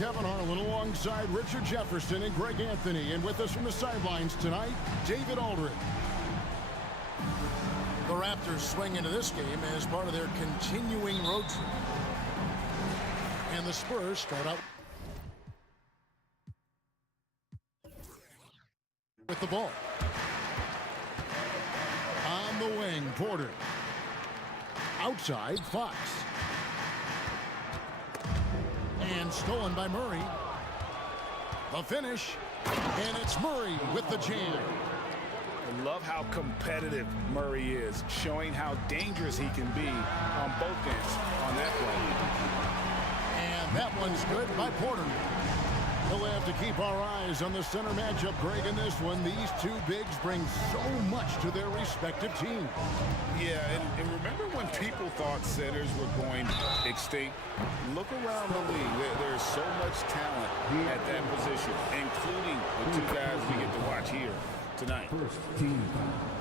Kevin Harlan alongside Richard Jefferson and Greg Anthony. And with us from the sidelines tonight, David Aldridge. The Raptors swing into this game as part of their continuing road trip. And the Spurs start out with the ball. On the wing, Porter. Outside, Fox. And stolen by Murray. The finish. And it's Murray with the jam. I love how competitive Murray is, showing how dangerous he can be on both ends on that play. And that one's good by Porter. We'll have to keep our eyes on the center matchup, Greg, in this one. These two bigs bring so much to their respective teams. Yeah, and remember when people thought centers were going extinct? Look around the league. There's so much talent at that position, including the two guys we get to watch here tonight.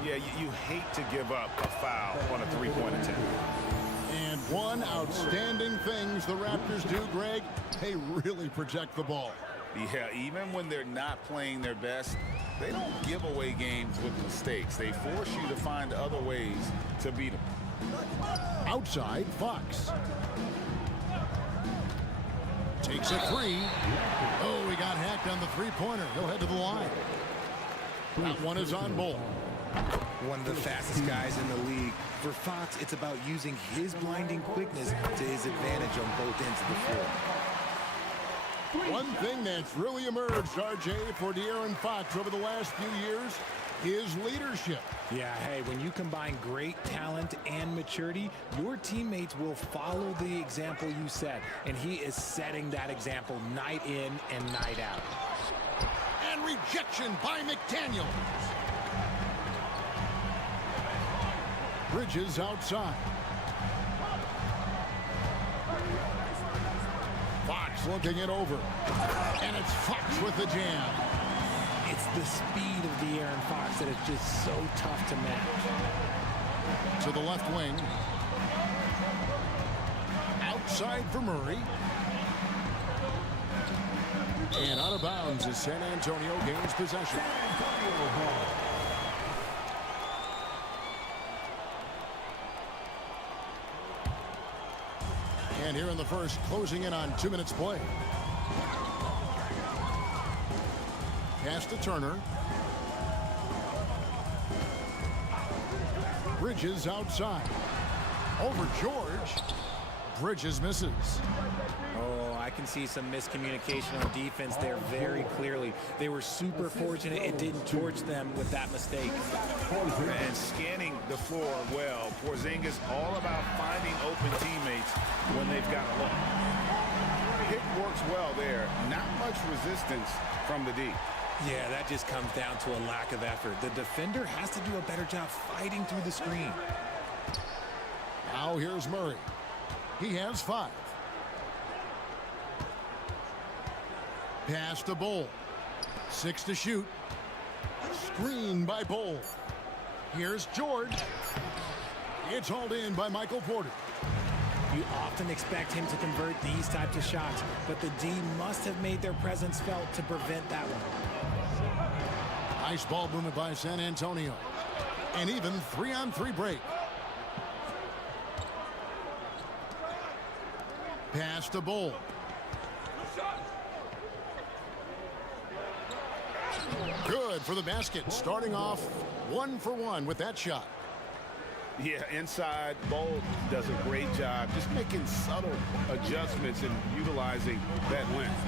Yeah, you hate to give up a foul on a three-point attempt. And one outstanding things the Raptors do, Greg, they really protect the ball. Yeah, even when they're not playing their best, they don't give away games with mistakes. They force you to find other ways to beat them. Outside, Fox. Takes a three. Oh, he got hacked on the three-pointer. He'll head to the line. That one is on Bull. One of the fastest guys in the league. For Fox, it's about using his blinding quickness to his advantage on both ends of the floor. One thing that's really emerged, RJ, for De'Aaron Fox over the last few years is leadership. Yeah, hey, when you combine great talent and maturity, your teammates will follow the example you set. And he is setting that example night in and night out. And rejection by McDaniel. Bridges outside. Fox looking it over. And it's Fox with the jam. It's the speed of De'Aaron Fox that is just so tough to match. To the left wing. Outside for Murray. And out of bounds as San Antonio gains possession. And here in the first, closing in on 2 minutes play. Pass to Turner. Bridges outside. Over George. Bridges misses. Oh, I can see some miscommunication on defense there very clearly. They were super fortunate it didn't torch them with that mistake. And scanning the floor well. Porzingis all about finding open teammates when they've got a look. Pick works well there. Not much resistance from the D. Yeah, that just comes down to a lack of effort. The defender has to do a better job fighting through the screen. Now here's Murray. He has 5. Pass to Bull. 6 to shoot. Screen by Bull. Here's George. It's hauled in by Michael Porter. You often expect him to convert these types of shots, but the D must have made their presence felt to prevent that one. Nice ball movement by San Antonio. And even 3-on-3 break. Pass to Bull. Good for the basket. Starting off 1 for 1 with that shot. Yeah, inside, Bull does a great job just making subtle adjustments and utilizing that length.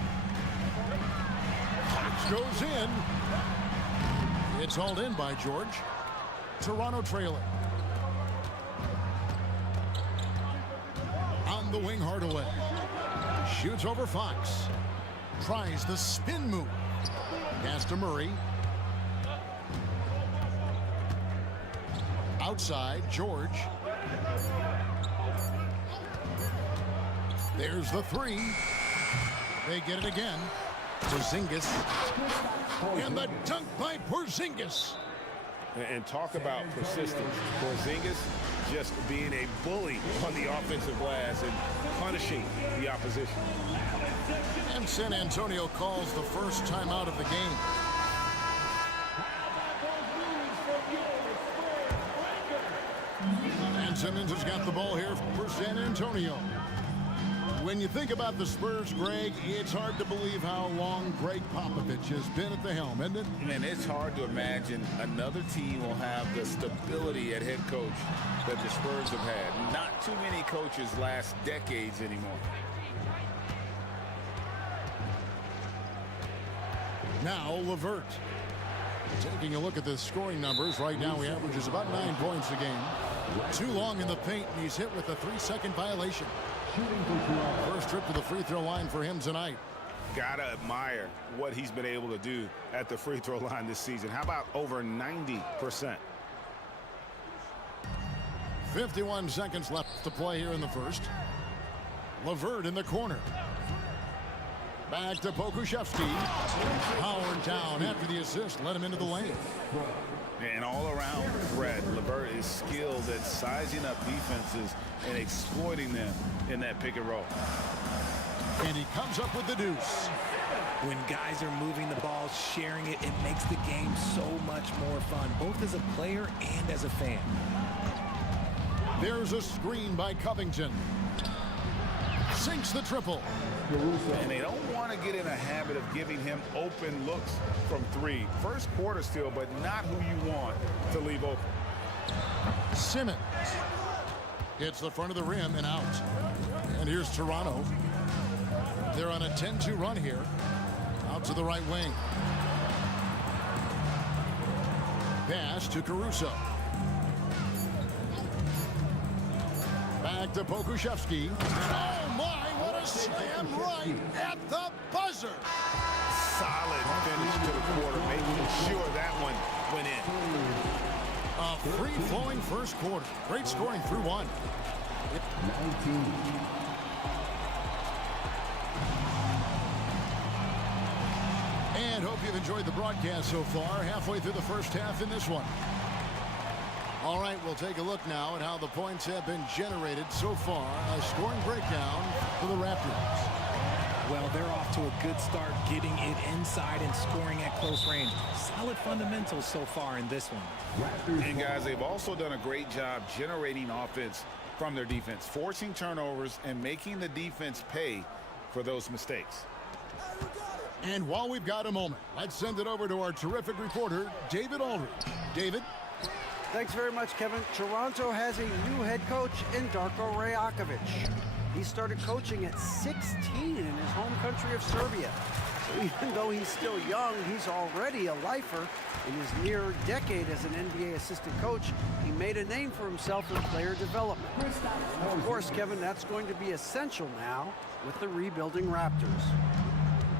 Fox goes in. It's hauled in by George. Toronto trailing. On the wing, Hardaway. Shoots over Fox. Tries the spin move. Pass to Murray. Outside, George. There's the 3. They get it again. Porzingis. And the dunk by Porzingis. And talk about persistence. Porzingis just being a bully on the offensive glass and punishing the opposition. And San Antonio calls the first timeout of the game. And Simmons has got the ball here for San Antonio. When you think about the Spurs, Greg, it's hard to believe how long Greg Popovich has been at the helm, isn't it? Man, it's hard to imagine another team will have the stability at head coach that the Spurs have had. Not too many coaches last decades anymore. Now LeVert. Taking a look at the scoring numbers, right now he averages about 9 points a game. Too long in the paint, and he's hit with a 3-second violation. First trip to the free throw line for him tonight. Gotta admire what he's been able to do at the free throw line this season. How about over 90%? 51 seconds left to play here in the first. LeVert in the corner. Back to Pokusevski. Howard down after the assist. Let him into the lane. And all around threat, LeVert is skilled at sizing up defenses and exploiting them in that pick and roll. And he comes up with the deuce. When guys are moving the ball, sharing it, it makes the game so much more fun, both as a player and as a fan. There's a screen by Covington. Sinks the triple. And they don't want to get in a habit of giving him open looks from three. First quarter still, but not who you want to leave open. Simmons hits the front of the rim and out. And here's Toronto. They're on a 10-2 run here. Out to the right wing. Pass to Caruso. Back to Pokusevski. Oh my, what a slam right at the buzzer. Solid finish to the quarter, making sure that one went in. A free-flowing first quarter. Great scoring through one. 19. And hope you've enjoyed the broadcast so far. Halfway through the first half in this one. All right, we'll take a look now at how the points have been generated so far. A scoring breakdown for the Raptors. Well, they're off to a good start getting it inside and scoring at close range. Solid fundamentals so far in this one. And guys, they've also done a great job generating offense from their defense, forcing turnovers and making the defense pay for those mistakes. And while we've got a moment, let's send it over to our terrific reporter, David Aldridge. David? Thanks very much, Kevin. Toronto has a new head coach in Darko Rajakovic. He started coaching at 16 in his home country of Serbia. So even though he's still young, he's already a lifer. In his near decade as an NBA assistant coach, he made a name for himself in player development. And of course, Kevin, that's going to be essential now with the rebuilding Raptors.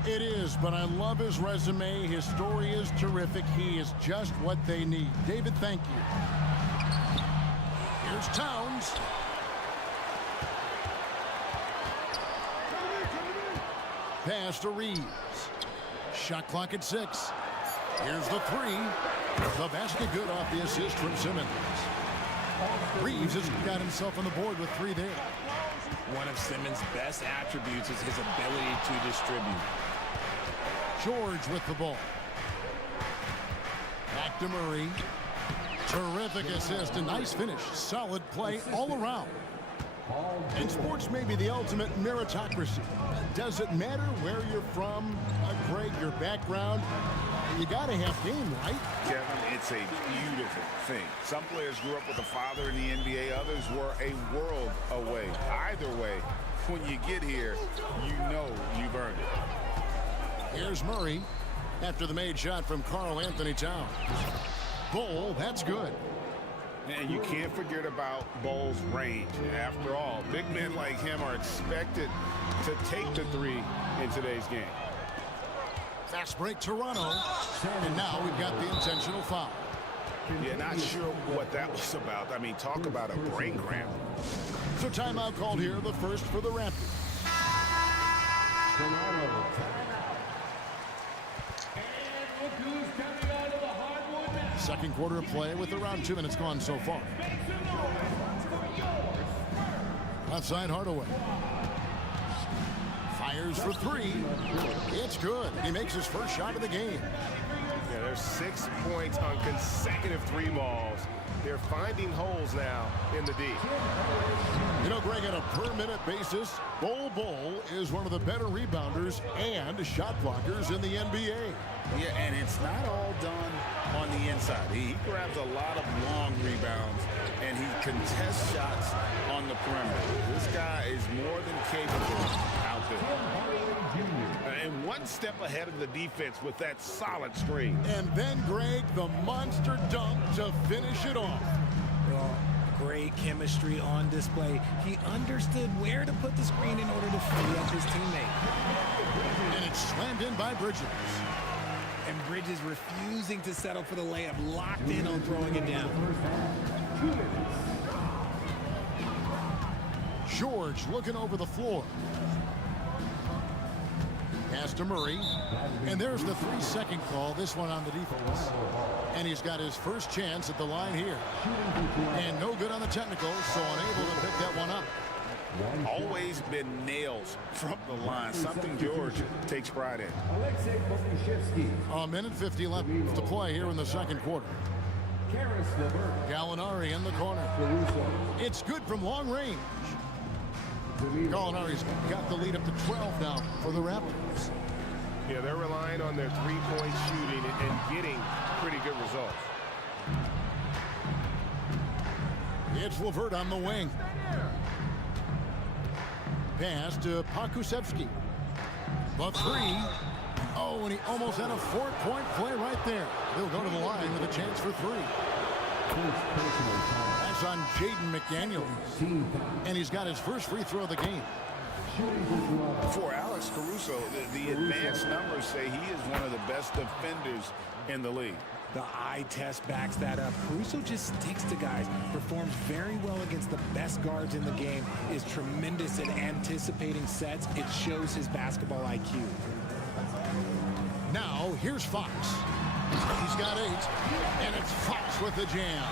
It is, but I love his resume. His story is terrific. He is just what they need. David, thank you. Here's Towns. Pass to Reeves. Shot clock at 6. Here's the three. The basket good off the assist from Simmons. Reeves has got himself on the board with 3 there. One of Simmons' best attributes is his ability to distribute. George with the ball. Back to Murray. Terrific assist, a nice finish. Solid play all around. And sports may be the ultimate meritocracy. Does it matter where you're from, Greg, your background? You got to have game, right? Kevin, it's a beautiful thing. Some players grew up with a father in the NBA. Others were a world away. Either way, when you get here, you know you've earned it. Here's Murray after the made shot from Karl Anthony Towns. Bull, that's good. And you can't forget about Bull's range. After all, big men like him are expected to take the three in today's game. Fast break, Toronto. And now we've got the intentional foul. Yeah, not sure what that was about. I mean, talk about a brain cramp. So timeout called here, the first for the Raptors. Second quarter of play with around 2 minutes gone so far. Left side Hardaway. Fires for three. It's good. He makes his first shot of the game. Yeah, there's 6 points on consecutive three balls. They're finding holes now in the D. You know, Greg, on a per-minute basis, Bol is one of the better rebounders and shot blockers in the NBA. Yeah, and it's not all done on the inside. He grabs a lot of long rebounds, and he contests shots on the perimeter. This guy is more than capable out there. And one step ahead of the defense with that solid screen. And then, Greg, the monster dunk to finish it off. Well, great chemistry on display. He understood where to put the screen in order to free up his teammate. And it's slammed in by Bridges. And Bridges refusing to settle for the layup, locked in on throwing it down. George looking over the floor. Pass to Murray. And there's the 3-second call, this one on the defense. And he's got his first chance at the line here. And no good on the technical, so unable to pick that one up. Always been nails from the line, something George takes pride in. A minute 50 left to play here in the second quarter. Gallinari in the corner. It's good from long range. Gallinari's got the lead up to 12 now for the Raptors. Yeah, they're relying on their three-point shooting and getting pretty good results. It's Levert on the wing. Pass to Pokusevski. The three. Oh, and he almost had a 4-point play right there. He'll go to the line with a chance for three. That's on Jaden McDaniels. And he's got his first free throw of the game. For Alex Caruso, the advanced numbers say he is one of the best defenders in the league. The eye test backs that up. Caruso just sticks to guys, performs very well against the best guards in the game, is tremendous at anticipating sets. It shows his basketball IQ. Now, here's Fox. He's got 8, and it's Fox with the jam.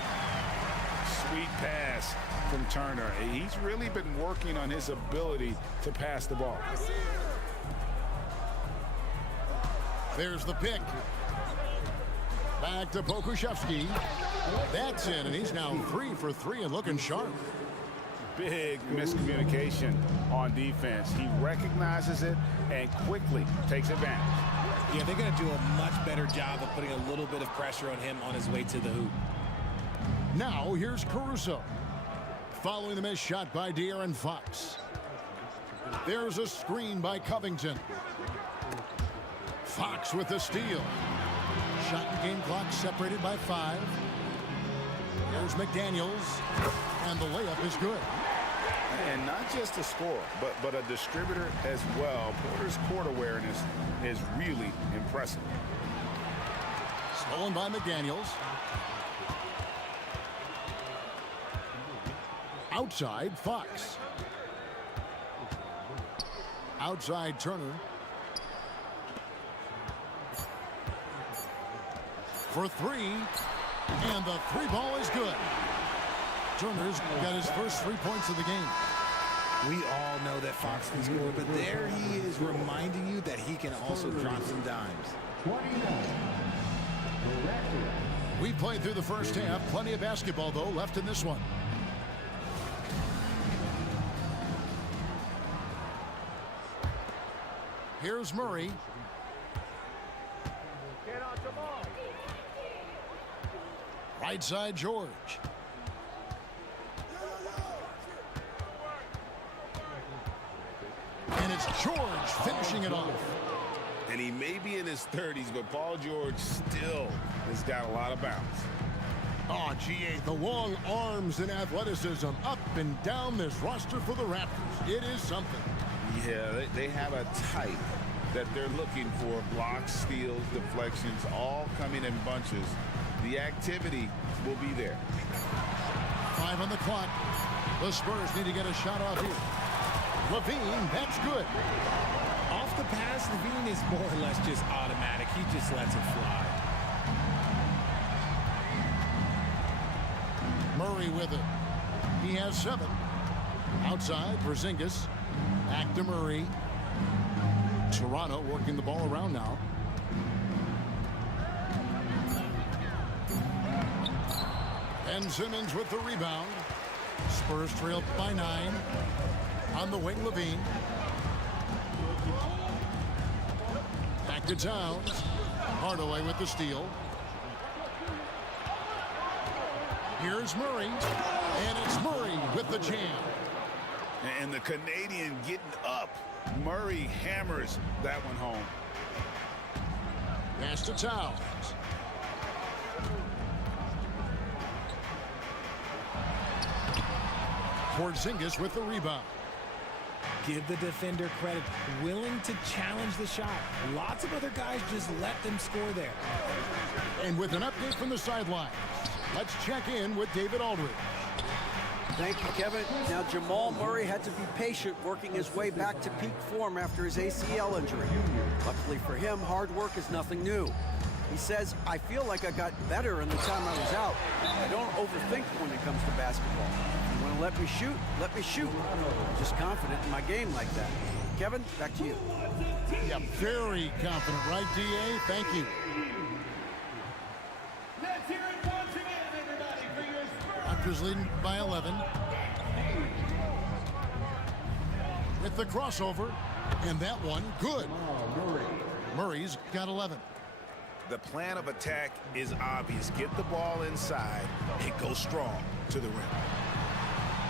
Sweet pass from Turner. He's really been working on his ability to pass the ball. There's the pick. Back to Pokusevski. That's in, and he's now 3 for 3 and looking sharp. Big miscommunication on defense. He recognizes it and quickly takes advantage. Yeah, they're going to do a much better job of putting a little bit of pressure on him on his way to the hoop. Now, here's Caruso. Following the missed shot by De'Aaron Fox. There's a screen by Covington. Fox with the steal. Shot and game clock separated by 5. There's McDaniels. And the layup is good. And not just a scorer, but a distributor as well. Porter's court awareness is really impressive. Stolen by McDaniels. Outside, Fox. Outside, Turner. For 3. And the 3 ball is good. Turner's got his first 3 points of the game. We all know that Fox can score, but there he is reminding you that he can also drop some dimes. We played through the first half. Plenty of basketball, though, left in this one. Here's Murray. Right side, George. And it's George finishing it off. And he may be in his 30s, but Paul George still has got a lot of bounce. Oh, GA, the long arms and athleticism up and down this roster for the Raptors. It is something. Yeah, they have a type that they're looking for. Blocks, steals, deflections, all coming in bunches. The activity will be there. 5 on the clock. The Spurs need to get a shot off here. Levine, that's good. Off the pass, Levine is more or less just automatic. He just lets it fly. Murray with it. He has 7. Outside, Porzingis. Back to Murray. Toronto working the ball around now. Ben Simmons with the rebound. Spurs trail by 9. On the wing, Levine. Back to Towns. Hardaway with the steal. Here's Murray. And it's Murray with the jam. And the Canadian getting up. Murray hammers that one home. Pass to Towns. Porzingis with the rebound. Give the defender credit. Willing to challenge the shot. Lots of other guys just let them score there. And with an update from the sidelines, let's check in with David Aldridge. Thank you, Kevin. Now, Jamal Murray had to be patient working his way back to peak form after his ACL injury. Luckily for him, hard work is nothing new. He says, I feel like I got better in the time I was out. I don't overthink when it comes to basketball. If you want to let me shoot, let me shoot. I'm just confident in my game like that. Kevin, back to you. Yeah, very confident, right, D.A.? Thank you. Let's hear it once again, everybody, for your Spurs. Raptors leading by 11. With the crossover, and that one, good. Murray's got 11. The plan of attack is obvious. Get the ball inside and go strong to the rim.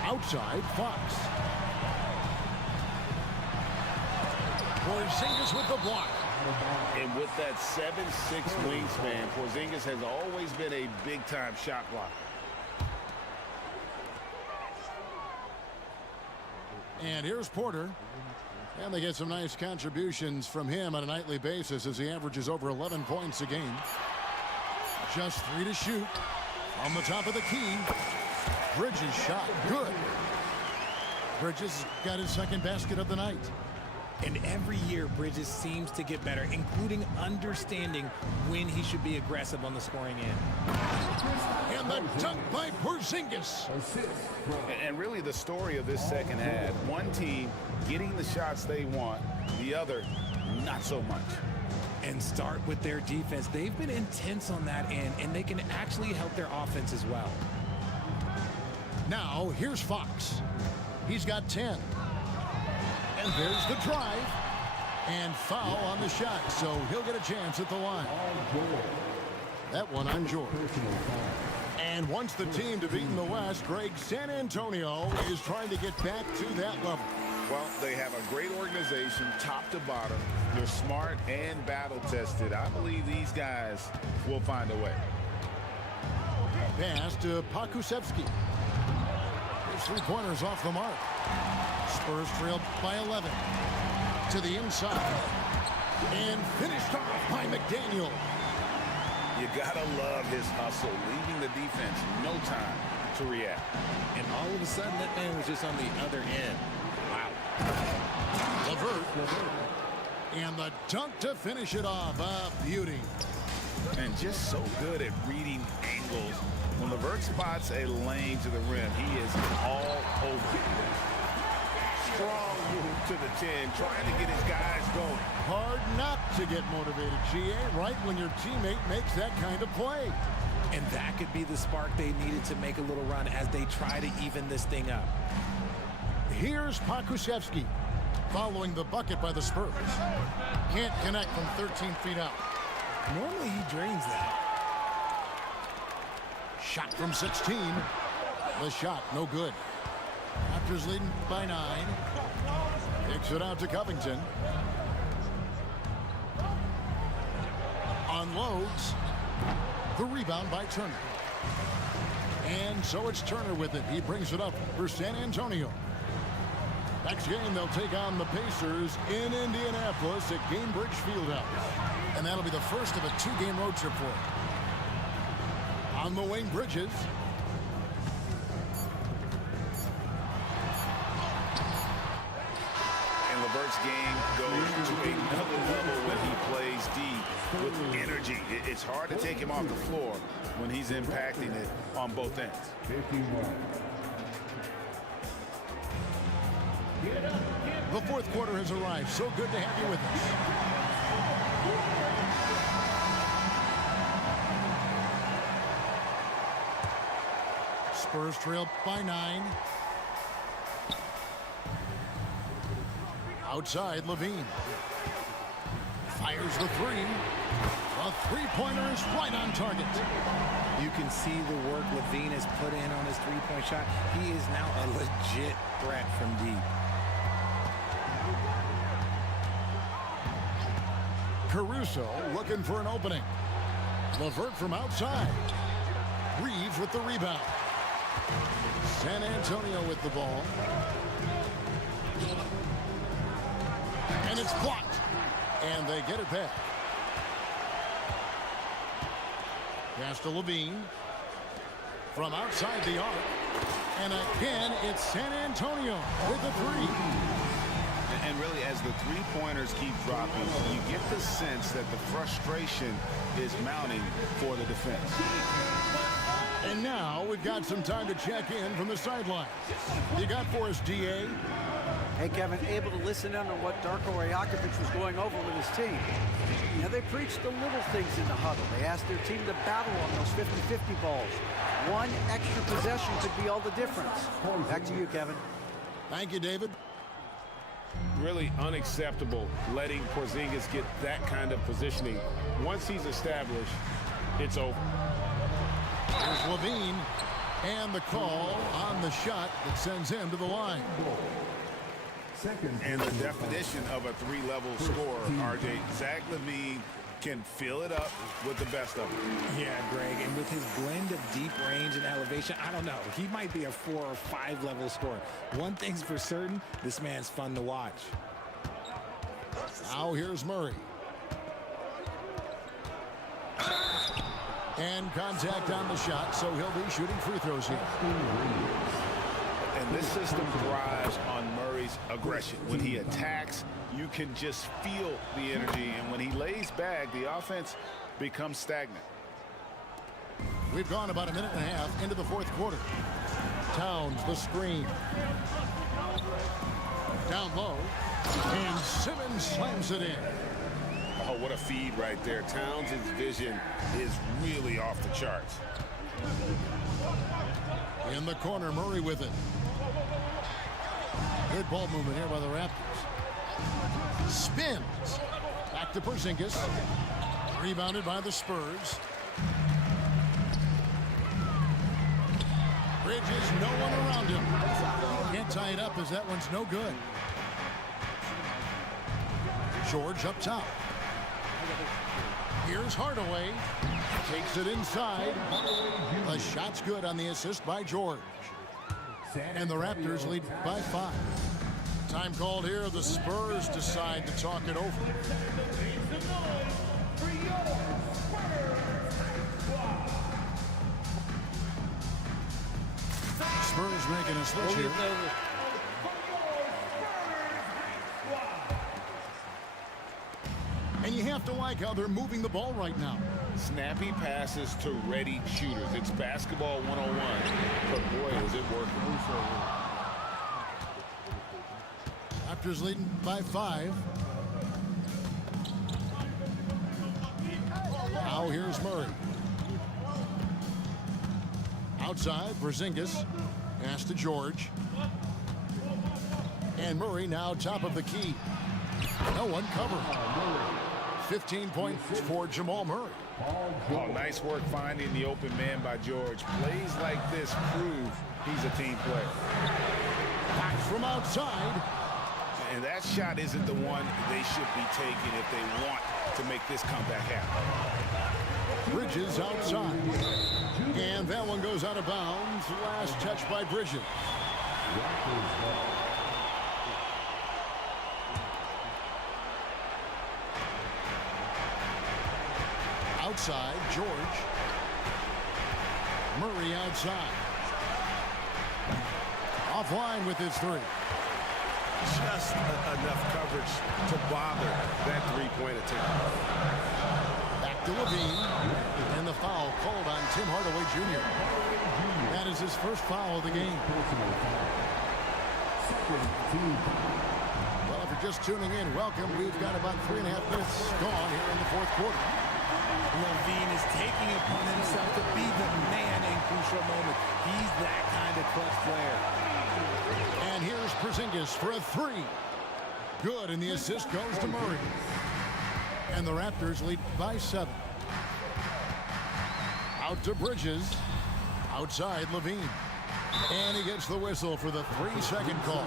Outside, Fox. Porzingis with the block. And with that 7'6" wingspan, Porzingis has always been a big-time shot blocker. And here's Porter. And they get some nice contributions from him on a nightly basis as he averages over 11 points a game. Just 3 to shoot. On the top of the key. Bridges shot. Good. Bridges got his second basket of the night. And every year, Bridges seems to get better, including understanding when he should be aggressive on the scoring end. And the dunk by Porzingis. And really the story of this second half, one team getting the shots they want, the other not so much. And start with their defense. They've been intense on that end, and they can actually help their offense as well. Now, here's Fox. He's got 10. And there's the drive. And foul on the shot, so he'll get a chance at the line. That one on George. And wants the team to beat in the West, Greg, San Antonio is trying to get back to that level. Well, they have a great organization, top to bottom. They're smart and battle-tested. I believe these guys will find a way. Pass to Pakusevsky. His 3-pointers off the mark. Spurs trailed by 11. To the inside. And finished off by McDaniel. You gotta love his hustle, leaving the defense no time to react. And all of a sudden, that man was just on the other end. Wow. LeVert. And the dunk to finish it off. A beauty. And just so good at reading angles. When LeVert spots a lane to the rim, he is all over it. Strong move to the 10, trying to get his guys going. Hard not to get motivated, GA, right when your teammate makes that kind of play. And that could be the spark they needed to make a little run as they try to even this thing up. Here's Pakusevsky following the bucket by the Spurs. Can't connect from 13 feet out. Normally he drains that. Shot from 16. The shot, no good. Raptors leading by 9. Kicks it out to Covington. Unloads. The rebound by Turner. And so it's Turner with it. He brings it up for San Antonio. Next game, they'll take on the Pacers in Indianapolis at Gainbridge Fieldhouse. And that'll be the first of a 2-game road trip for them. On the wing, Bridges. And LeVert's game goes to another level when he plays deep with energy. It's hard to take him off the floor when he's impacting it on both ends. 51. The fourth quarter has arrived. So good to have you with us. Spurs trail by 9. Outside, Levine. Fires the 3. A three-pointer is right on target. You can see the work Levine has put in on his three-point shot. He is now a legit threat from deep. Caruso looking for an opening. LeVert from outside. Reeves with the rebound. San Antonio with the ball. And it's blocked. And they get it back. Pass to Levine. From outside the arc. And again, it's San Antonio with the 3. And really, as the three-pointers keep dropping, you get the sense that the frustration is mounting for the defense. And now we've got some time to check in from the sideline. You got for us, DA? Hey, Kevin, able to listen in on what Darko Rajakovic was going over with his team. You know, they preached the little things in the huddle. They asked their team to battle on those 50-50 balls. One extra possession could be all the difference. Back to you, Kevin. Thank you, David. Really unacceptable letting Porzingis get that kind of positioning. Once he's established, it's over. Here's Levine. And the call on the shot that sends him to the line. And the definition of a three-level scorer, RJ, Zach LaVine can fill it up with the best of them. Yeah, Greg, and with his blend of deep range and elevation, I don't know. He might be a 4 or 5 level scorer. One thing's for certain, this man's fun to watch. Now here's Murray. And contact on the shot, so he'll be shooting free throws here. And this system thrives on Murray's aggression. When he attacks, you can just feel the energy. And when he lays back, the offense becomes stagnant. We've gone about a minute and a half into the fourth quarter. Towns, the screen. Down low. And Simmons slams it in. Oh, what a feed right there. Towns' vision is really off the charts. In the corner, Murray with it. Good ball movement here by the Raptors. Spins. Back to Porzingis. Rebounded by the Spurs. Bridges, no one around him. Can't tie it up as that one's no good. George up top. Here's Hardaway. Takes it inside. The shot's good on the assist by George. And the Raptors lead by 5. Time called here. The Spurs decide to talk it over. Spurs making a switch here. And you have to like how they're moving the ball right now. Snappy passes to ready shooters. It's basketball 101. But boy, is it working. Raptors leading by 5. Now here's Murray. Outside, Porzingis. Pass to George. And Murray now top of the key. No one covered. 15 points for Jamal Murray. Oh, nice work finding the open man by George. Plays like this prove he's a team player. Back from outside. And that shot isn't the one they should be taking if they want to make this comeback happen. Bridges outside. And that one goes out of bounds. Last touch by Bridges. Outside, George. Murray outside. Offline with his 3. Just enough coverage to bother that three-point attempt. Back to Levine. And the foul called on Tim Hardaway Jr. That is his first foul of the game. Well, if you're just tuning in, welcome. We've got about 3.5 minutes gone here in the fourth quarter. Levine is taking it upon himself to be the man in crucial moments. He's that kind of clutch player. And here's Porzingis for a three. Good, and the assist goes to Murray. And the Raptors lead by 7. Out to Bridges. Outside Levine. And he gets the whistle for the 3-second call.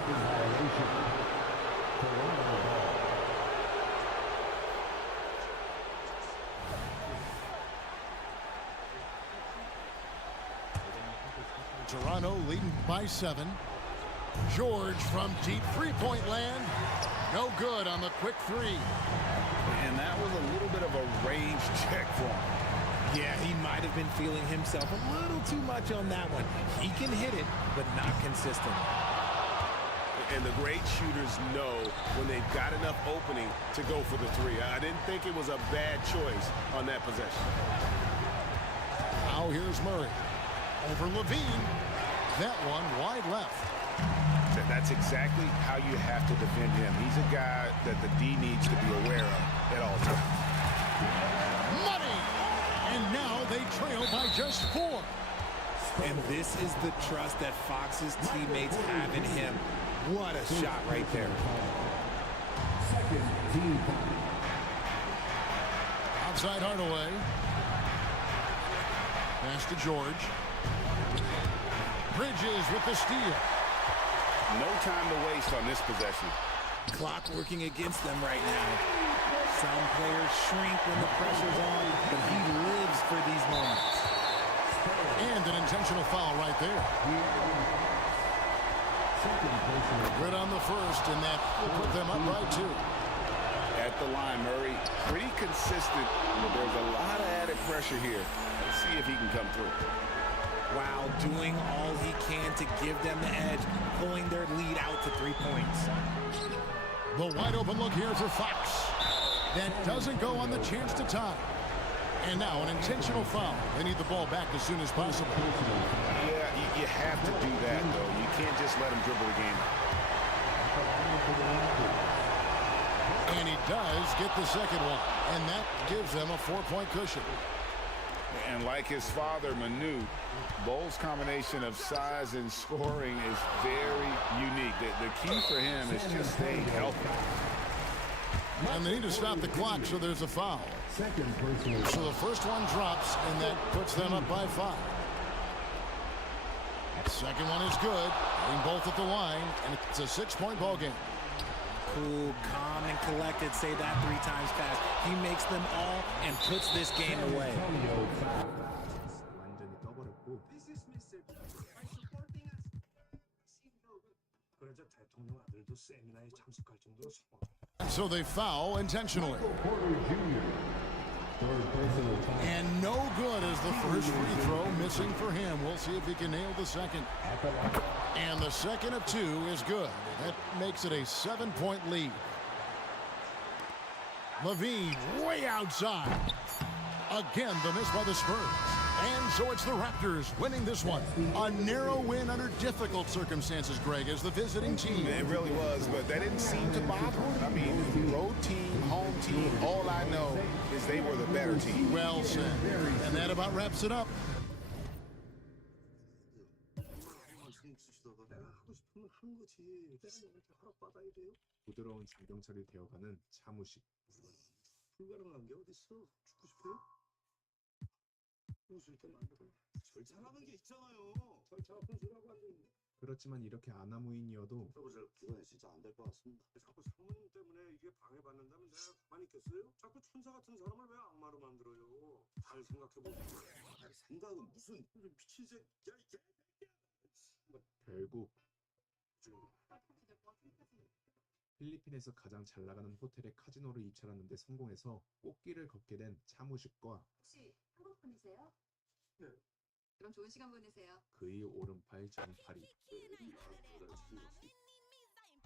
Toronto leading by 7. George from deep three-point land. No good on the quick three. And that was a little bit of a range check for him. Yeah, he might have been feeling himself a little too much on that one. He can hit it, but not consistent. And the great shooters know when they've got enough opening to go for the three. I didn't think it was a bad choice on that possession. Now here's Murray. Over Levine. That one wide left. That's exactly how you have to defend him. He's a guy that the D needs to be aware of at all times. Money! And now they trail by just 4. And this is the trust that Fox's teammates have in him. What a shot right there. Second team. Outside Hardaway. Pass to George. Bridges with the steal. No time to waste on this possession. Clock working against them right now. Some players shrink when the pressure's on, but he lives for these moments. And an intentional foul right there. Good on the first, and that will put them up by 2. At the line, Murray, pretty consistent, but there's a lot of added pressure here. Let's see if he can come through. Wow, doing all he can to give them the edge, pulling their lead out to 3 points. The wide open look here for Fox. That doesn't go on the chance to tie. And now an intentional foul. They need the ball back as soon as possible. Yeah, you have to do that, though. You can't just let him dribble the game. And he does get the second one. And that gives them a 4-point cushion. And like his father, Manu, Bol's combination of size and scoring is very unique. The key for him is just staying healthy. And they need to stop the clock, so there's a foul. So the first one drops, and that puts them up by 5. Second one is good. Getting both at the line, and it's a 6-point ball game. Cool, calm, and collected. Say that 3 times fast. He makes them all and puts this game away. So they foul intentionally. And no good as the first free throw missing for him. We'll see if he can nail the second. And the second of 2 is good. That makes it a 7-point lead. Levine way outside. Again, the miss by the Spurs. And so it's the Raptors winning this one. A narrow win under difficult circumstances, Greg, as the visiting team. It really was, but that didn't seem to bother him. I mean, road team, home team, all I know is they were the better team. Well said. And that about wraps it up. 부드러운 자동차를 되어가는 차무식. 불가능한 게 어딨어? 죽고 싶어요? 웃을 때 만들어. 절차라는 게 있잖아요. 절차가 분수라고 안 돼. 그렇지만 이렇게 아나무인이어도 여보세요. 이건 진짜 안 될 것 같습니다. 자꾸 사모님 때문에 이게 방해받는다면 내가 가만히 있겠어요? 자꾸 천사 같은 사람을 왜 악마로 만들어요? 잘 생각해보세요. 생각은 무슨 미친 새끼야 이게. 결국 필리핀에서 가장 잘 나가는 호텔에 카지노를 입찰하는데 성공해서 꽃길을 걷게 된 차무식과 혹시 한국 분이세요? 네. 그럼 좋은 시간 보내세요. 그의 오른팔 장파리